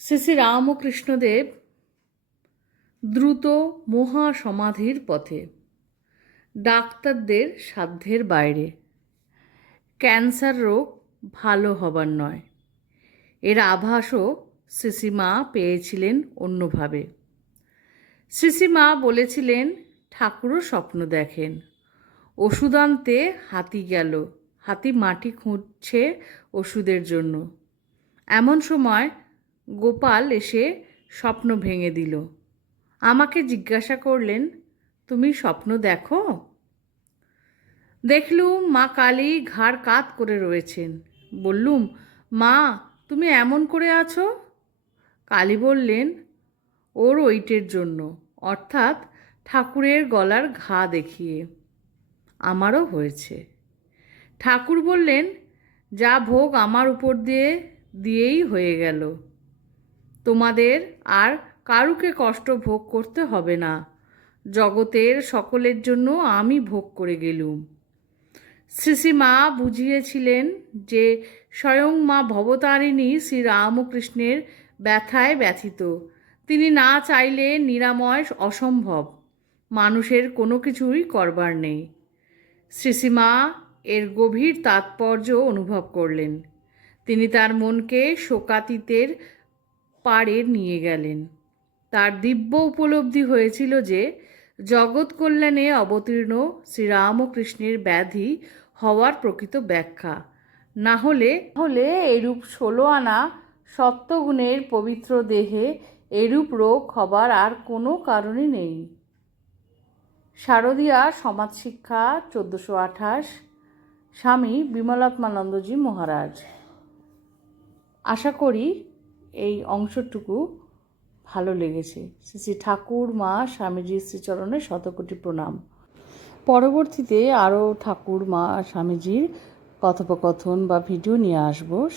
শ্রী শ্রী রামকৃষ্ণদেব দ্রুত মহা সমাধির পথে, ডাক্তারদের সাধ্যের বাইরে। ক্যান্সার রোগ ভালো হবার নয়। এর আভাসও শ্রীশ্রীমা পেয়েছিলেন অন্যভাবে। শ্রীশ্রীমা বলেছিলেন, ঠাকুরও স্বপ্ন দেখেন। ওষুধ আনতে হাতি গেল। হাতি মাটি খুঁজছে ওষুধের জন্য। এমন সময় গোপাল এসে স্বপ্ন ভেঙে দিল। আমাকে জিজ্ঞাসা করলেন, তুমি স্বপ্ন দেখো? দেখলুম, মা কালী ঘাড় কাত করে রয়েছেন। বললুম, মা, তুমি এমন করে আছো? কালী বললেন, ওর ওইটের জন্য, অর্থাৎ ঠাকুরের গলার ঘা দেখিয়ে। আমারও হয়েছে। ঠাকুর বললেন, যা ভোগ আমার উপর দিয়ে, দিয়েই হয়ে গেল। তোমাদের আর কারুকে কষ্ট ভোগ করতে হবে না। জগতের সকলের জন্য আমি ভোগ করে গেলুম। শ্রীশ্রীমা বুঝিয়েছিলেন যে স্বয়ং মা ভবতারিণী শ্রীরামকৃষ্ণের ব্যথায় ব্যথিত। তিনি না চাইলে নিরাময় অসম্ভব। মানুষের কোনো কিছুই করবার নেই। শ্রীশ্রীমা এর গভীর তাৎপর্য অনুভব করলেন। তিনি তার মনকে শোকাতীতের পাড়ে নিয়ে গেলেন। তার দিব্য উপলব্ধি হয়েছিল যে, জগৎ কল্যাণে অবতীর্ণ শ্রীরামকৃষ্ণের ব্যাধি হওয়ার প্রকৃত ব্যাখ্যা। না হলে হলে এরূপ ষোলো আনা সত্যগুণের পবিত্র দেহে এরূপ রোগ হবার আর কোনো কারণই নেই। শারদীয়া সমাজ শিক্ষা চোদ্দোশো আঠাশ। স্বামী বিমলাত্মানন্দজি মহারাজ। আশা করি এই অংশটুকু ভালো লেগেছে। শ্রী শ্রী ঠাকুর মা স্বামীজির শ্রীচরণে শতকোটি প্রণাম। পরবর্তীতে আরও ঠাকুর মা স্বামীজির কথোপকথন বা ভিডিও নিয়ে আসব।